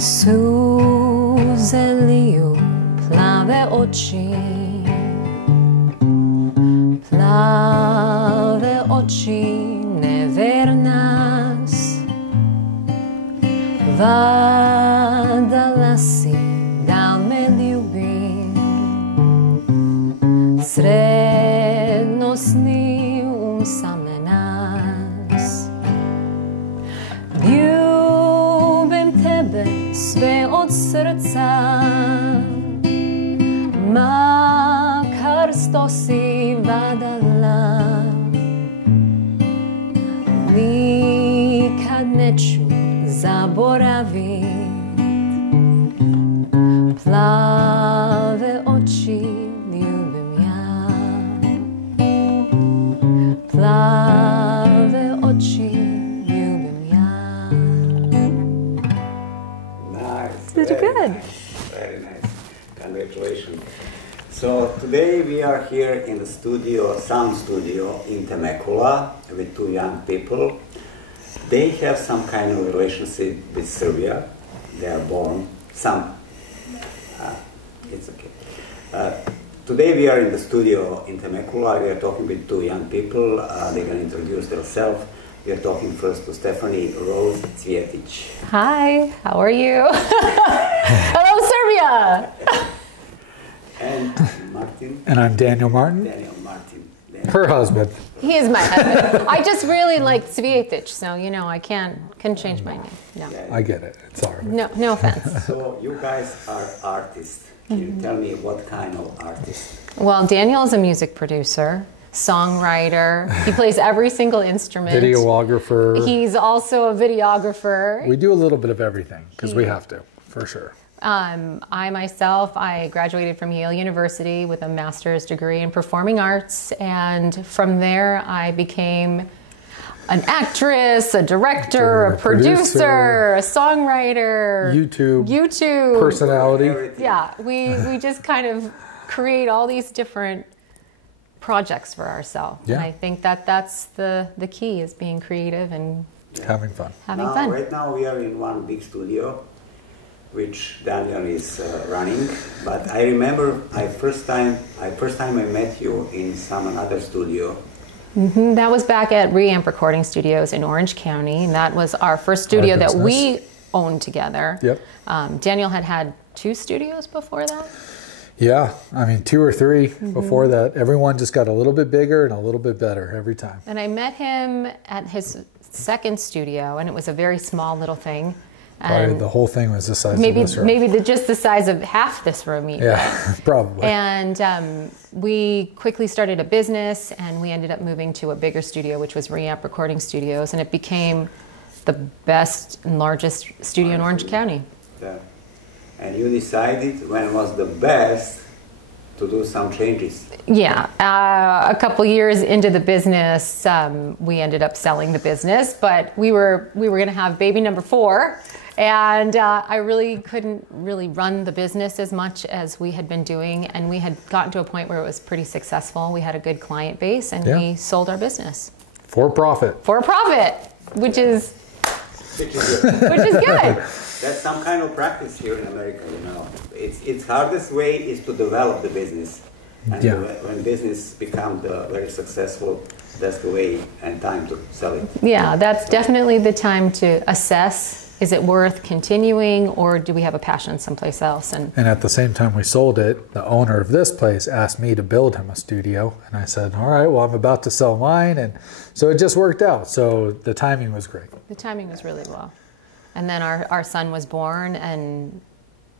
Suze liju plave oči, plave oči nevernas. Vadala si da me ljubim, srednosni same nas. Ljubim tebe sve od srca, makar sto si vadala. Nikad neću zaboravit plave oči, ljubim ja. Plave oči, ljubim ja. Nice. Did Very good. Nice. Very nice. Congratulations. So today we are here in the studio, sound studio in Temecula with two young people. They have some kind of relationship with Serbia. They are born, it's okay. Today we are in the studio in Temecula. We are talking with two young people. They're going to introduce themselves. We are talking first to Stephanie Rose Cvjetić. Hi, how are you? Hello, Serbia! And Martin. And I'm Daniel Martin. Daniel Martin. Her husband. He is my husband. I just really like Cvjetić, so you know I can't change my name. No, I get it. It's all right. no offense. So you guys are artists. Can you tell me what kind of artist? Well, Daniel is a music producer, songwriter. He plays every single instrument. Videographer. He's also a videographer. We do a little bit of everything because we have to, for sure. I graduated from Yale University with a master's degree in performing arts, and from there I became an actress, a director, a producer, a songwriter, YouTube personality. Yeah, we just kind of create all these different projects for ourselves. Yeah. And I think that's the key, is being creative and having fun. Right now we are in one big studio, which Daniel is running. But I remember first time I met you in some another studio. Mm-hmm. That was back at Reamp Recording Studios in Orange County, and that was our first studio that we owned together. Yep. Daniel had 2 studios before that. Yeah, I mean 2 or 3 before that. Everyone just got a little bit bigger and a little bit better every time. And I met him at his second studio, and it was a very small little thing. Probably the whole thing was the size of this room. Maybe just the size of half this room even. Yeah, probably. And we quickly started a business, and we ended up moving to a bigger studio, which was Reamp Recording Studios, and it became the best and largest studio in Orange County. Yeah. And you decided when it was the best to do some changes. Yeah, a couple years into the business, we ended up selling the business, but we were going to have baby number 4. And I really couldn't run the business as much as we had been doing, and we had gotten to a point where it was pretty successful. We had a good client base, and we sold our business. For profit. For profit, which is good. That's some kind of practice here in America, you know. Its hardest way is to develop the business. And when business becomes very successful, that's the way and time to sell it. Yeah, that's definitely the time to assess. Is it worth continuing, or do we have a passion someplace else? And at the same time we sold it, the owner of this place asked me to build him a studio. And I said, all right, well, I'm about to sell mine. And so it just worked out. So the timing was great. The timing was really well. And then our son was born. And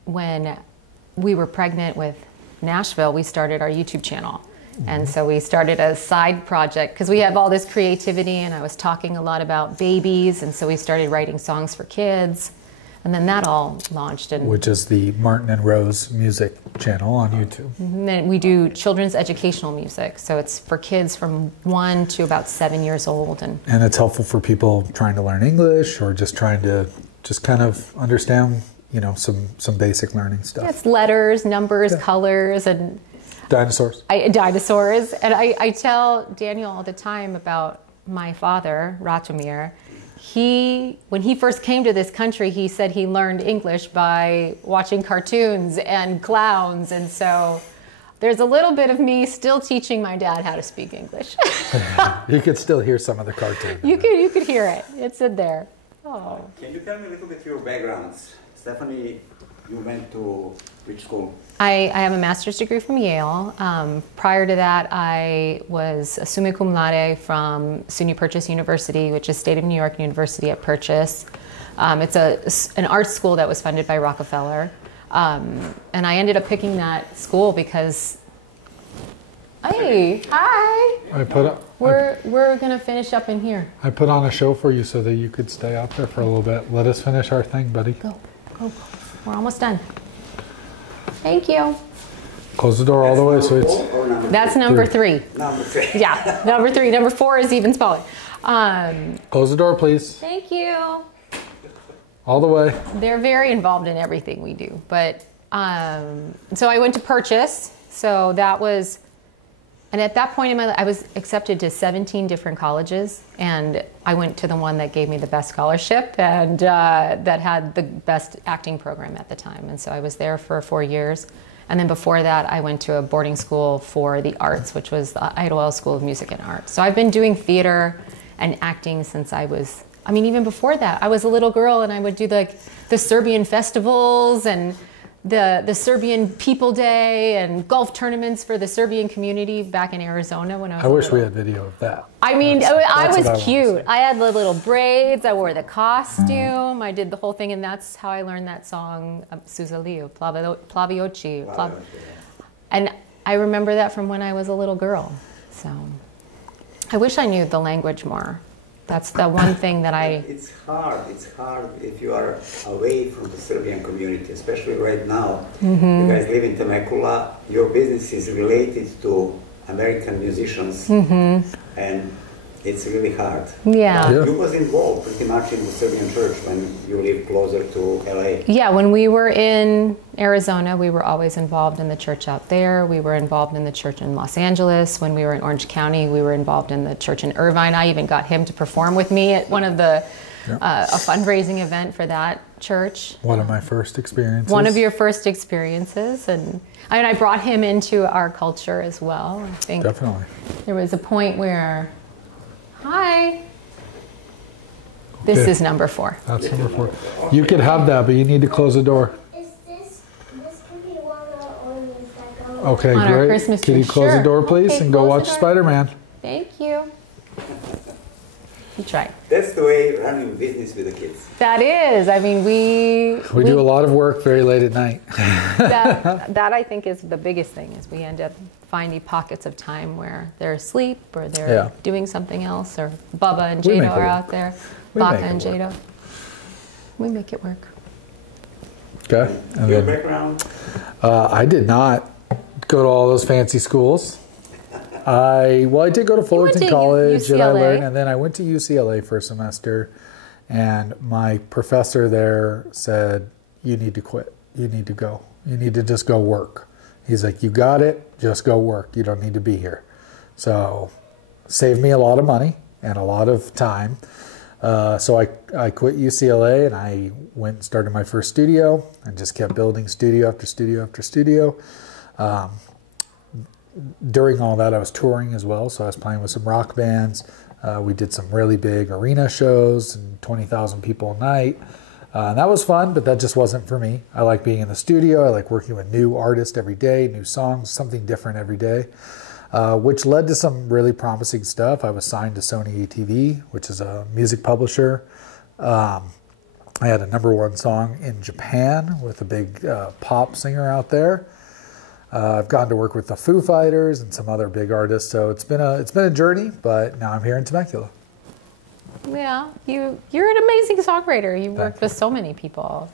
when we were pregnant with Nashville, we started our YouTube channel. And so we started a side project because we have all this creativity, and I was talking a lot about babies, and so we started writing songs for kids, and then that all launched. Which is the Martin and Rose music channel on YouTube. And then we do children's educational music, so it's for kids from 1 to about 7 years old. And it's helpful for people trying to learn English or just trying to kind of understand, you know, some basic learning stuff. It's letters, numbers, colors, and dinosaurs. Dinosaurs. And I tell Daniel all the time about my father, Ratomir. when he first came to this country, he said he learned English by watching cartoons and clowns. And so there's a little bit of me still teaching my dad how to speak English. You could still hear some of the cartoon. You could hear it. It's in there. Oh. Can you tell me a little bit your backgrounds? Stephanie, you went to which school? I have a master's degree from Yale. Prior to that, I was a summa cum laude from SUNY Purchase University, which is State of New York University at Purchase. It's an art school that was funded by Rockefeller. And I ended up picking that school because, hey, hi. We're gonna finish up in here. I put on a show for you so that you could stay out there for a little bit. Let us finish our thing, buddy. Go. We're almost done. Thank you. Close the door all the way so it's... That's number three. Number 3. Yeah, number 3. Number 4 is even smaller. Close the door, please. Thank you. All the way. They're very involved in everything we do. But so I went to Purchase. So that was, and at that point in my life, I was accepted to 17 different colleges, and I went to the one that gave me the best scholarship and that had the best acting program at the time. And so I was there for 4 years. And then before that, I went to a boarding school for the arts, which was the Idlewild School of Music and Art. So I've been doing theater and acting since I was, I mean, even before that, I was a little girl and I would do the Serbian festivals and the Serbian People Day and golf tournaments for the Serbian community back in Arizona when I was I wish little. we had video of that. I mean, I was cute. I I had the little braids. I wore the costume. I did the whole thing, and that's how I learned that song, Suzalio, Plavioci. And I remember that from when I was a little girl. So I wish I knew the language more. That's the one thing that I... It's hard if you are away from the Serbian community, especially right now. You guys live in Temecula. Your business is related to American musicians, and it's really hard. Yeah. You was involved pretty much in the Serbian church when you lived closer to LA. Yeah, when we were in Arizona, we were always involved in the church out there. We were involved in the church in Los Angeles. When we were in Orange County, we were involved in the church in Irvine. I even got him to perform with me at one of the a fundraising event for that church. One of my first experiences. One of your first experiences, and I brought him into our culture as well. I think Definitely. there was a point where, hi. This Okay. is number 4. That's number 4. You could have that, but you need to close the door. Is this could be one or is that going? Okay, On our great. Christmas Can tree. you close Sure. the door, please, Okay, and go close the watch door. Spider-Man? Thank you. You tried. That's the way running business with the kids. That is. I mean, We do a lot of work very late at night. that I think is the biggest thing, is we end up finding pockets of time where they're asleep or they're doing something else, or Bubba and We Jado make it are work. out there. We Baka make it and work. Jado. We make it work. Okay. And Your then, background? I did not go to all those fancy schools. I did go to Fullerton to College, and I UCLA. learned, and then I went to UCLA for a semester, and my professor there said, "You need to quit. You need to go. You need to just go work." He's like, "You got it. Just go work. You don't need to be here." So, saved me a lot of money and a lot of time. So I quit UCLA and I went and started my first studio and just kept building studio after studio after studio. During all that, I was touring as well, so I was playing with some rock bands. We did some really big arena shows and 20,000 people a night. And that was fun, but that just wasn't for me. I like being in the studio. I like working with new artists every day, new songs, something different every day, which led to some really promising stuff. I was signed to Sony ATV, which is a music publisher. I had a #1 song in Japan with a big pop singer out there. I've gotten to work with the Foo Fighters and some other big artists, so it's been a journey. But now I'm here in Temecula. Yeah, you're an amazing songwriter. You worked with so many people.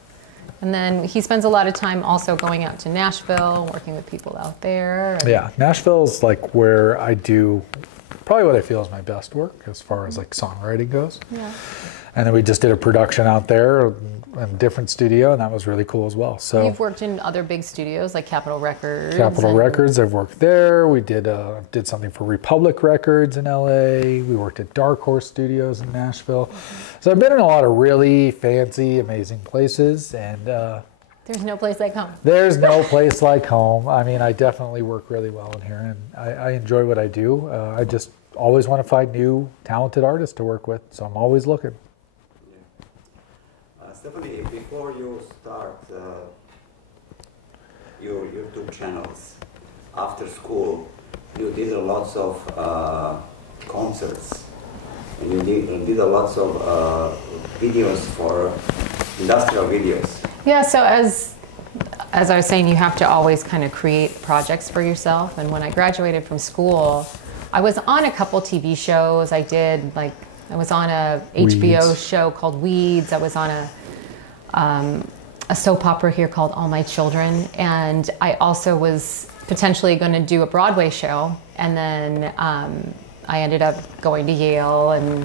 And then he spends a lot of time also going out to Nashville, working with people out there. Yeah, Nashville's like where I do probably what I feel is my best work as far as like songwriting goes. Yeah. And then we just did a production out there in a different studio, and that was really cool as well. So You've worked in other big studios like Capitol Records. Capitol Records, I've worked there. We did something for Republic Records in LA. We worked at Dark Horse Studios in Nashville. So I've been in a lot of really fancy, amazing places, and There's no place like home. there's no place like home. I mean, I definitely work really well in here, and I enjoy what I do. I just always want to find new, talented artists to work with, so I'm always looking. Stephanie, before you start your YouTube channels, after school, you did a lots of concerts, and you did a lots of videos for industrial videos. Yeah, so as I was saying, you have to always kind of create projects for yourself. And when I graduated from school, I was on a couple TV shows. I was on a HBO show called Weeds. I was on a soap opera here called All My Children. And I also was potentially going to do a Broadway show. And then I ended up going to Yale. And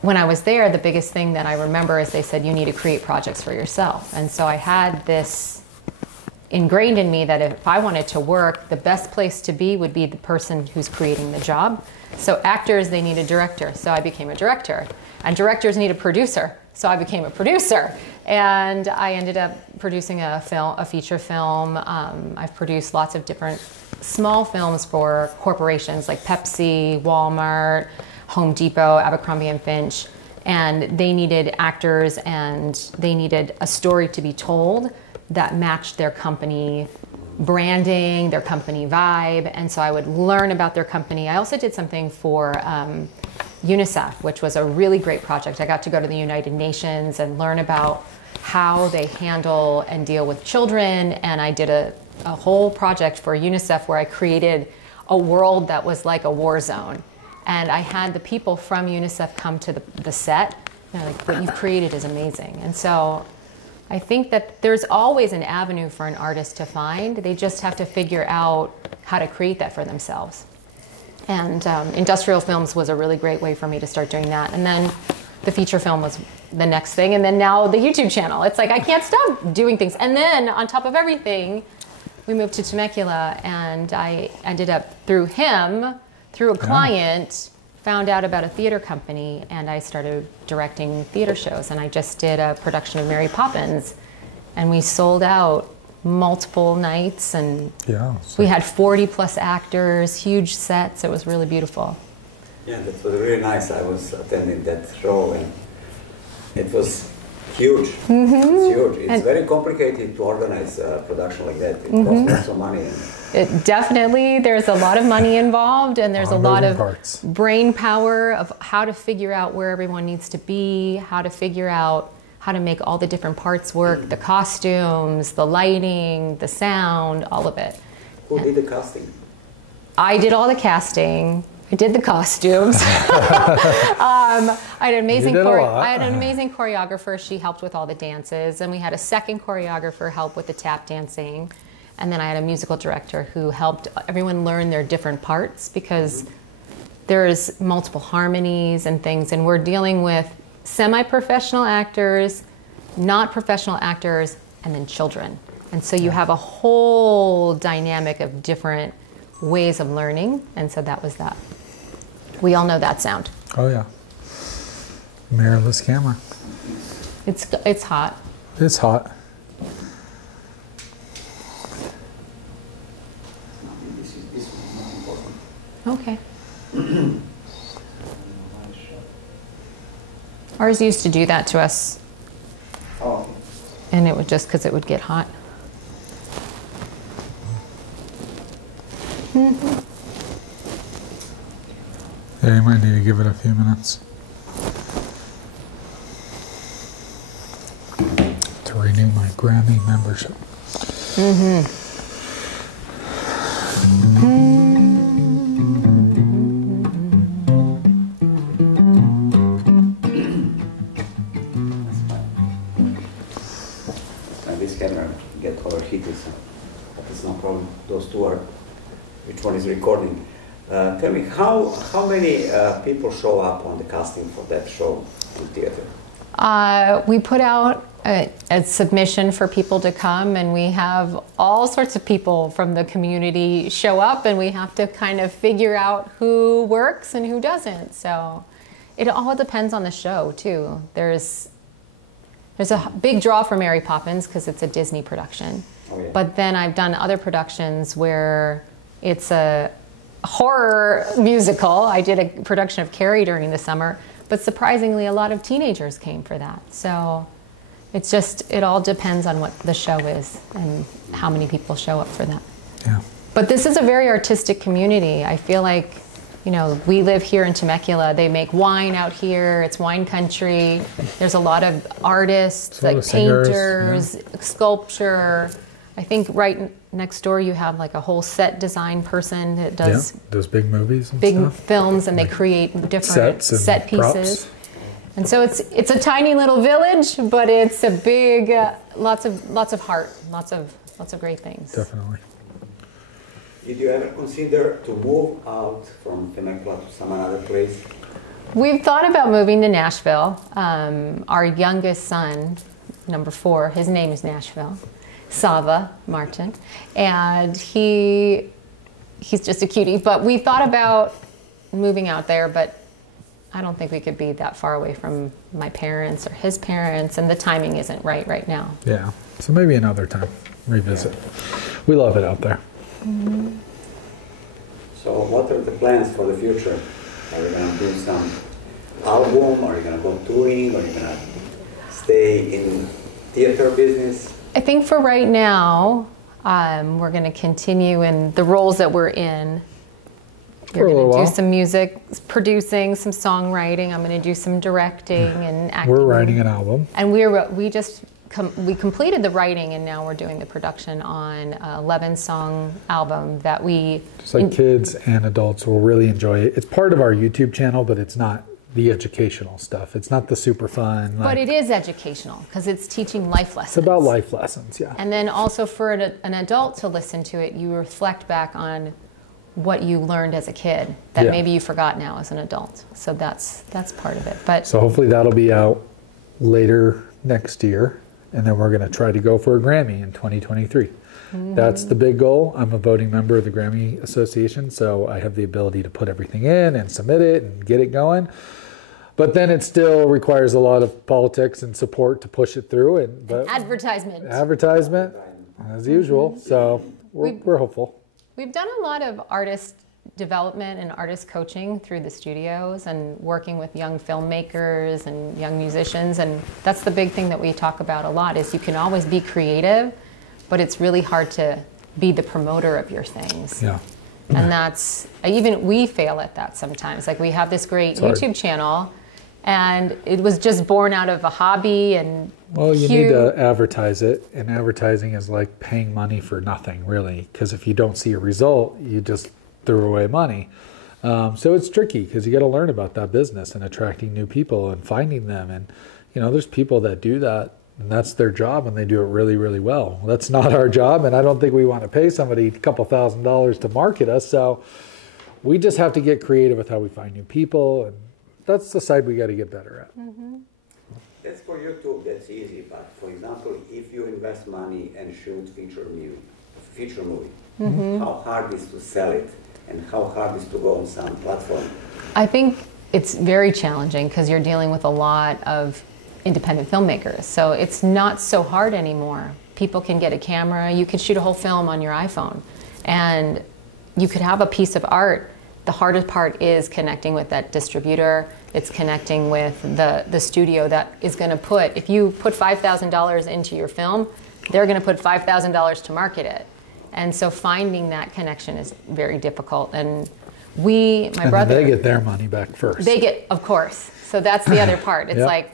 when I was there, the biggest thing that I remember is they said, you need to create projects for yourself. And so I had this ingrained in me that if I wanted to work, the best place to be would be the person who's creating the job. So actors, they need a director. So I became a director. And directors need a producer. So I became a producer. And I ended up producing a feature film. I've produced lots of different small films for corporations like Pepsi, Walmart, Home Depot, Abercrombie and Finch. And they needed actors, and they needed a story to be told that matched their company branding, their company vibe. And so I would learn about their company. I also did something for UNICEF, which was a really great project. I got to go to the United Nations and learn about how they handle and deal with children. And I did a whole project for UNICEF where I created a world that was like a war zone. And I had the people from UNICEF come to the set. Like, what you've created is amazing. And so I think that there's always an avenue for an artist to find. They just have to figure out how to create that for themselves. And industrial films was a really great way for me to start doing that. And then the feature film was the next thing. And then now the YouTube channel. It's like I can't stop doing things. And then on top of everything, we moved to Temecula, and I ended up through a client, found out about a theater company, and I started directing theater shows. And I just did a production of Mary Poppins, and we sold out multiple nights, and we had 40 plus actors, huge sets. It was really beautiful. Yeah, that was really nice. I was attending that show, and it was huge. It's huge. It's very complicated to organize a production like that. It costs lots of money. It definitely, there's a lot of money involved, and there's a lot of brain power of how to figure out where everyone needs to be, how to figure out how to make all the different parts work, the costumes, the lighting, the sound, all of it. Who did the casting? I did all the casting. I did the costumes. I had an amazing choreographer. She helped with all the dances, and we had a second choreographer help with the tap dancing. And then I had a musical director who helped everyone learn their different parts, because there's multiple harmonies and things, and we're dealing with semi-professional actors, not professional actors, and then children. And so you have a whole dynamic of different ways of learning, and so that was that. We all know that sound. Oh yeah. Mirrorless camera. It's hot. It's hot. Okay. Ours used to do that to us. Oh. And it would just, because it would get hot. Yeah, you might need to give it a few minutes to renew my Grammy membership. This camera get overheated, so it's no problem. Those two are, which one is recording? Tell me, how many people show up on the casting for that show in theater? We put out a submission for people to come, and we have all sorts of people from the community show up, and we have to kind of figure out who works and who doesn't. So it all depends on the show too. There's a big draw for Mary Poppins because it's a Disney production. Oh, yeah. But then I've done other productions where it's a horror musical. I did a production of Carrie during the summer, but surprisingly a lot of teenagers came for that. So it's just, it all depends on what the show is and how many people show up for that. Yeah. But this is a very artistic community. I feel like, you know, we live here in Temecula. They make wine out here. It's wine country. There's a lot of artists, A lot like of singers, painters, sculpture. I think right next door you have like a whole set design person that does those big movies and big stuff. films, and they create different Sets and set pieces. props. And so it's a tiny little village, but it's a big, lots of heart, lots of great things. Definitely. Did you ever consider to move out from Temecula to some other place? We've thought about moving to Nashville. Our youngest son, number 4, his name is Nashville, Sava Martin, and he's just a cutie. But we thought about moving out there, but I don't think we could be that far away from my parents or his parents, and the timing isn't right now. Yeah. So maybe another time, revisit. We love it out there. Mm-hmm. So what are the plans for the future? Are you going to do some album? Are you going to go touring? Are you going to stay in theater business? I think for right now, we're going to continue in the roles that we're in. You're For a going little to do while. some music, producing, some songwriting. I'm going to do some directing and acting. We're writing an album. And we completed the writing, and now we're doing the production on a 11-song album that we... Just like kids and adults will really enjoy it. It's part of our YouTube channel, but it's not the educational stuff. It's not the super fun. But it is educational because it's teaching life lessons. It's about life lessons, yeah. And then also for an adult to listen to it, you reflect back on what you learned as a kid that Yeah. maybe you forgot now as an adult. So that's part of it. But So hopefully that'll be out later next year, and then we're going to try to go for a Grammy in 2023. That's the big goal. I'm a voting member of the Grammy Association, so I have the ability to put everything in and submit it and get it going. But then it still requires a lot of politics and support to push it through. But advertisement, as usual. So we're hopeful. we've done a lot of artist development and artist coaching through the studios and working with young filmmakers and young musicians, and that's the big thing that we talk about a lot is you can always be creative, but it's really hard to be the promoter of your things. Yeah. And that's, even we fail at that sometimes. Like we have this great YouTube channel, and it was just born out of a hobby and Well, you need to advertise it, and advertising is like paying money for nothing, really, because if you don't see a result, you just threw away money. So it's tricky because you got to learn about that business and attracting new people and finding them. And, you know, there's people that do that, and that's their job, and they do it really, really well. That's not our job, and I don't think we want to pay somebody a couple $1,000s to market us. So we just have to get creative with how we find new people, and that's the side we got to get better at. Mm-hmm. That's for YouTube, that's easy. But for example, if you invest money and shoot feature movie, how hard is to sell it, and how hard is to go on some platform? I think it's very challenging because you're dealing with a lot of independent filmmakers. So it's not so hard anymore. People can get a camera, you could shoot a whole film on your iPhone, and you could have a piece of art. The hardest part is connecting with that distributor. It's connecting with the studio that is going to put, if you put $5,000 into your film, they're going to put $5,000 to market it. And so finding that connection is very difficult. And my brother... they get their money back first. They get, of course. So that's the other part. It's like,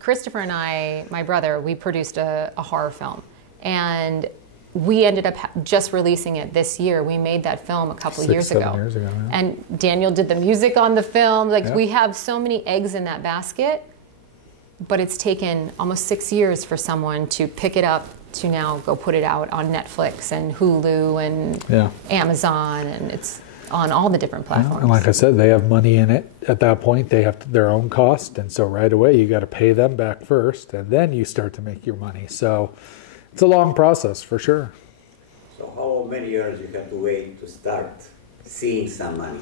Christopher and I, my brother, we produced a horror film. And we ended up just releasing it this year. We made that film a couple of years ago. 7 years ago, yeah. And Daniel did the music on the film. Like, we have so many eggs in that basket, but it's taken almost 6 years for someone to pick it up to now go put it out on Netflix and Hulu and Amazon, and on all the different platforms. And like I said, they have money in it at that point. They have their own cost. And so right away, you got to pay them back first, and then you start to make your money. So it's a long process for sure. So how many years you have to wait to start seeing some money?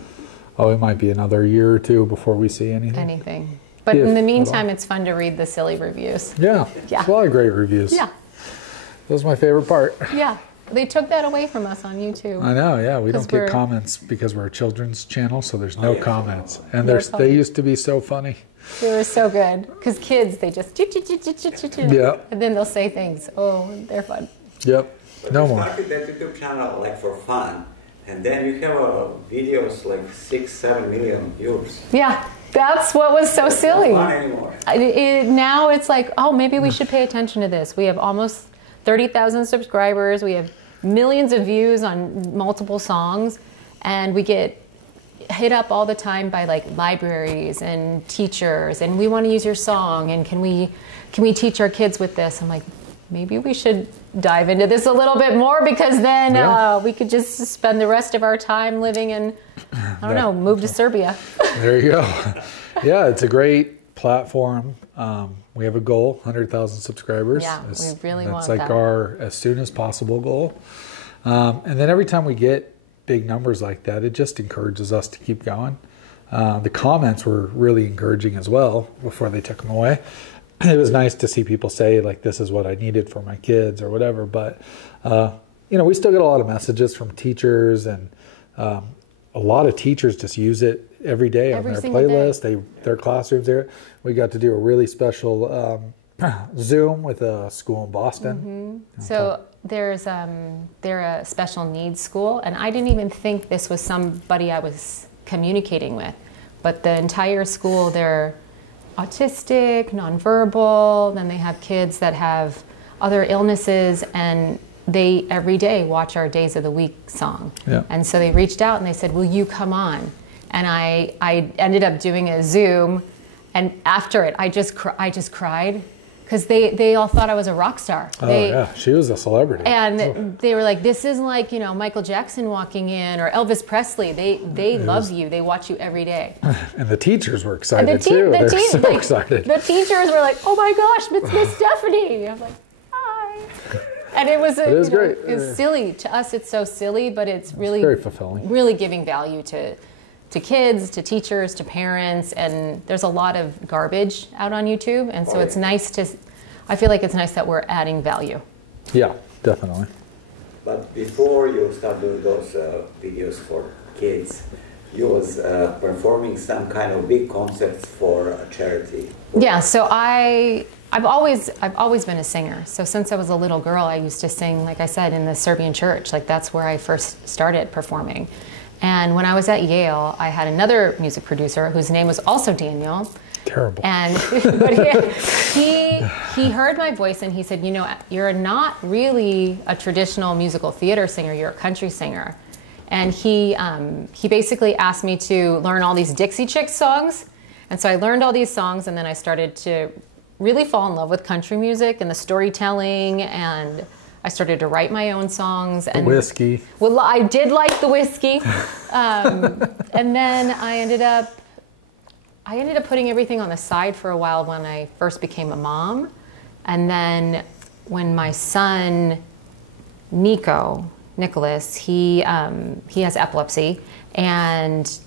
Oh, it might be another year or two before we see anything. Anything. But If in the at meantime, all. it's fun to read the silly reviews. Yeah. Yeah. There's a lot of great reviews. Yeah. That was my favorite part. Yeah. They took that away from us on YouTube. I know, yeah. We don't 'Cause get we're- comments because we're a children's channel, so there's no yeah. comments. And No they comments. used to be so funny. They were so good. Because kids, they just... Yeah. And then they'll say things. Oh, they're fun. Yep. But No you more. started that YouTube channel like for fun, and then you have videos like 6-7 million views. Yeah. That's what was so silly. Not fun anymore. Now it's like, oh, maybe we should pay attention to this. We have almost 30,000 subscribers. We have millions of views on multiple songs. And we get hit up all the time by like libraries and teachers. And we want to use your song. And can we teach our kids with this? I'm like, maybe we should dive into this a little bit more, because then Yeah. we could just spend the rest of our time living in, I don't know, move to Serbia. There you go. Yeah, it's a great platform. We have a goal, 100,000 subscribers. Yeah, we really That's want like that. our as soon as possible goal. And then every time we get big numbers like that, it just encourages us to keep going. The comments were really encouraging as well before they took them away. It was nice to see people say, like, this is what I needed for my kids or whatever. But, we still get a lot of messages from teachers, and a lot of teachers just use it every day on Every their single day. playlist. Their classrooms there. We got to do a really special Zoom with a school in Boston. So they're a special needs school, and I didn't even think this was somebody I was communicating with. But the entire school, they're autistic, nonverbal, then they have kids that have other illnesses, and they every day watch our Days of the Week song. Yeah. And so they reached out and they said, will you come on? And I ended up doing a Zoom, and after it, I just cried, because they all thought I was a rock star. Oh, yeah. She was a celebrity. And they were like, this isn't like, Michael Jackson walking in or Elvis Presley. They love you. They watch you every day. And the teachers were excited, And too. They're so excited. The teachers were like, oh my gosh, it's Miss Stephanie. I'm like, hi. And it was, great. It's silly. To us, it's so silly, but it's really very fulfilling. Really giving value to kids, to teachers, to parents, and there's a lot of garbage out on YouTube, and so it's nice I feel like it's nice that we're adding value. Yeah, definitely. But before you start doing those videos for kids, you was performing some kind of big concerts for a charity. Yeah, so I've always been a singer. So since I was a little girl, I used to sing, like I said, in the Serbian church. Like that's where I first started performing. And when I was at Yale, I had another music producer whose name was also Daniel. Terrible. And but he heard my voice and he said, you're not really a traditional musical theater singer. You're a country singer. And he basically asked me to learn all these Dixie Chicks songs. And so I learned all these songs, and then I started to really fall in love with country music and the storytelling, and I started to write my own songs. And whiskey. Well, I did like the whiskey. And then I ended up putting everything on the side for a while when I first became a mom. And then when my son, Nicholas, he has epilepsy, and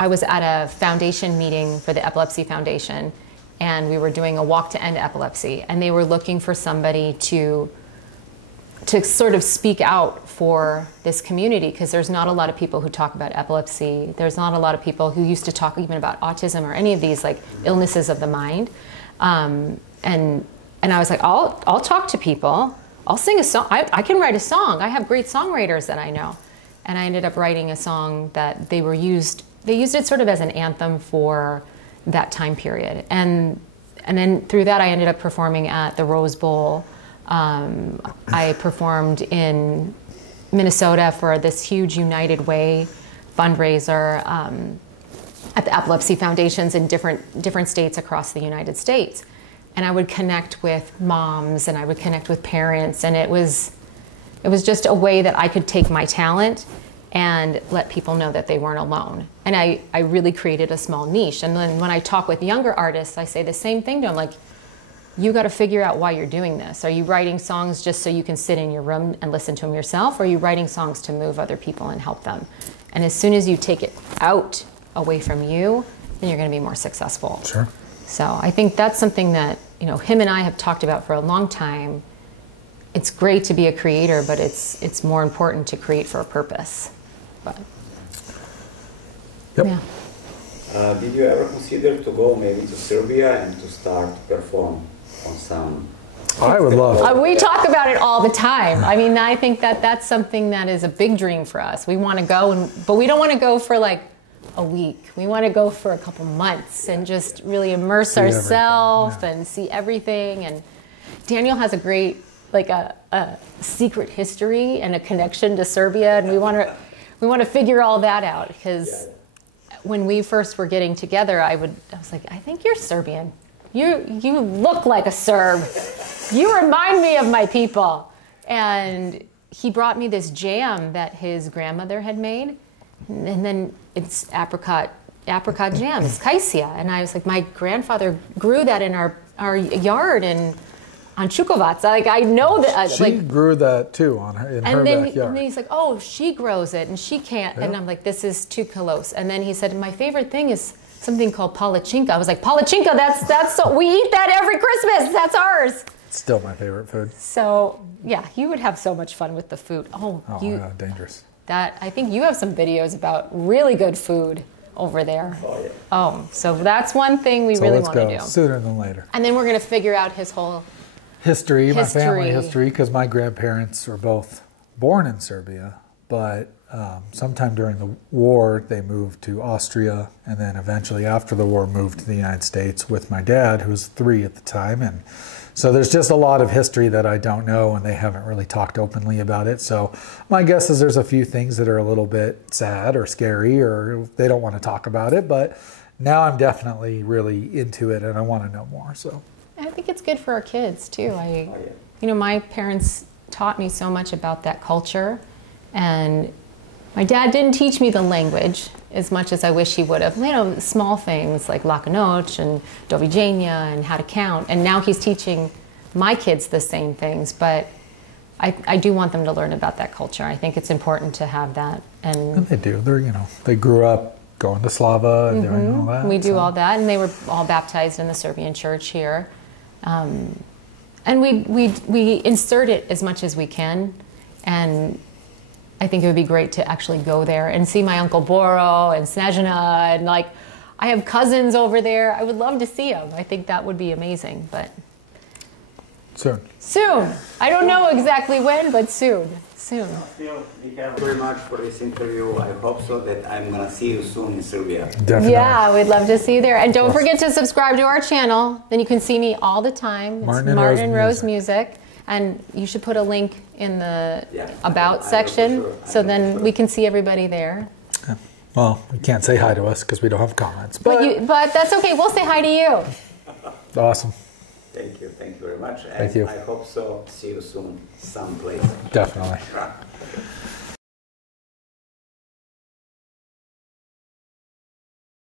I was at a foundation meeting for the Epilepsy Foundation, and we were doing a walk to end epilepsy, and they were looking for somebody to sort of speak out for this community, because there's not a lot of people who talk about epilepsy. There's not a lot of people who used to talk even about autism or any of these like illnesses of the mind. And I was like, I'll talk to people. I'll sing a song. I can write a song. I have great songwriters that I know. And I ended up writing a song that they used it sort of as an anthem for that time period. And then through that, I ended up performing at the Rose Bowl. I performed in Minnesota for this huge United Way fundraiser at the Epilepsy Foundations in different states across the United States. And I would connect with moms, and I would connect with parents, and it was just a way that I could take my talent and let people know that they weren't alone. And I really created a small niche. And then when I talk with younger artists, I say the same thing to them, like, you got to figure out why you're doing this. Are you writing songs just so you can sit in your room and listen to them yourself? Or are you writing songs to move other people and help them? And as soon as you take it out away from you, then you're going to be more successful. Sure. So I think that's something that, you know, him and I have talked about for a long time. It's great to be a creator, but it's more important to create for a purpose. But Yep. yeah. Did you ever consider to go maybe to Serbia and to start perform on some? I would love. We talk about it all the time. I mean, I think that that's something that is a big dream for us. We want to go, but we don't want to go for like a week. We want to go for a couple months and just really immerse ourselves and see everything. And Daniel has a great, like a secret history and a connection to Serbia, and we want to figure all that out, because when we first were getting together, I was like, I think you're Serbian. You look like a Serb. You remind me of my people. And he brought me this jam that his grandmother had made, and then it's apricot jam. It's kaisia, and I was like, my grandfather grew that in our yard on Chukovac. Like, I know that. She grew that too in her backyard. And then he's like, oh, she grows it and she can't. Yeah. And I'm like, this is too close. And then he said, my favorite thing is something called palachinka. I was like, palachinka, that's so, we eat that every Christmas. That's ours. Still my favorite food. So yeah, you would have so much fun with the food. Oh yeah, dangerous. I think you have some videos about really good food over there. Oh yeah. Oh, so that's one thing we So really let's want to go do. sooner than later. And then we're going to figure out his whole My family history, because my grandparents were both born in Serbia, but sometime during the war they moved to Austria, and then eventually after the war moved to the United States with my dad, who was 3 at the time. And so there's just a lot of history that I don't know, and they haven't really talked openly about it. So my guess is there's a few things that are a little bit sad or scary, or they don't want to talk about it. But now I'm definitely really into it, and I want to know more. So I think it's good for our kids too. You know, my parents taught me so much about that culture, and my dad didn't teach me the language as much as I wish he would have. You know, small things like Laka Noć and Do Viđenja and how to count. And now he's teaching my kids the same things, but I do want them to learn about that culture. I think it's important to have that. And they do. They grew up going to Slava and doing all that. We do all that, and they were all baptized in the Serbian church here. And we insert it as much as we can, and I think it would be great to actually go there and see my Uncle Boro and Snezhina, and like, I have cousins over there. I would love to see them. I think that would be amazing, but soon. I don't know exactly when, but soon. Still, thank you very much for this interview. I hope so that I'm going to see you soon in Serbia. Definitely. Yeah, we'd love to see you there. And don't forget to subscribe to our channel. Then you can see me all the time. It's Martin and Rose Rose Music. And you should put a link in the Yeah. About I section, know for sure. so then we can see everybody there. Well, you can't say hi to us because we don't have comments. But that's okay. We'll say hi to you. Awesome. Thank you very much. Thank you. I hope so. See you soon, someplace. Definitely. Right.